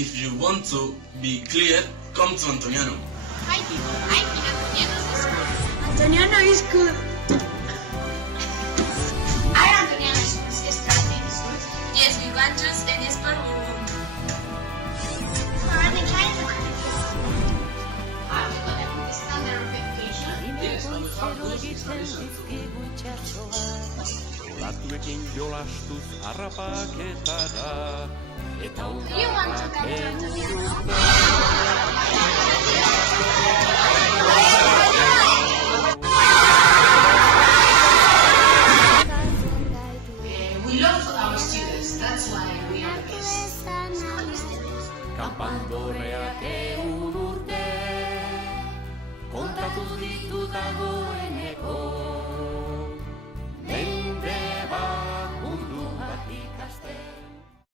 If you want to be clear, come to Antoniano. Hi people, I'm in Antoniano's school. Antoniano is good. Are Antoniano's schools starting soon? Yes, we want to and it's for Are the Chinese Are we gonna put standard of education? Yes, and we have those installations too. Olatuekin jolastus harrapaketara. Eta Do you want to come to Antoniano? Antoniano?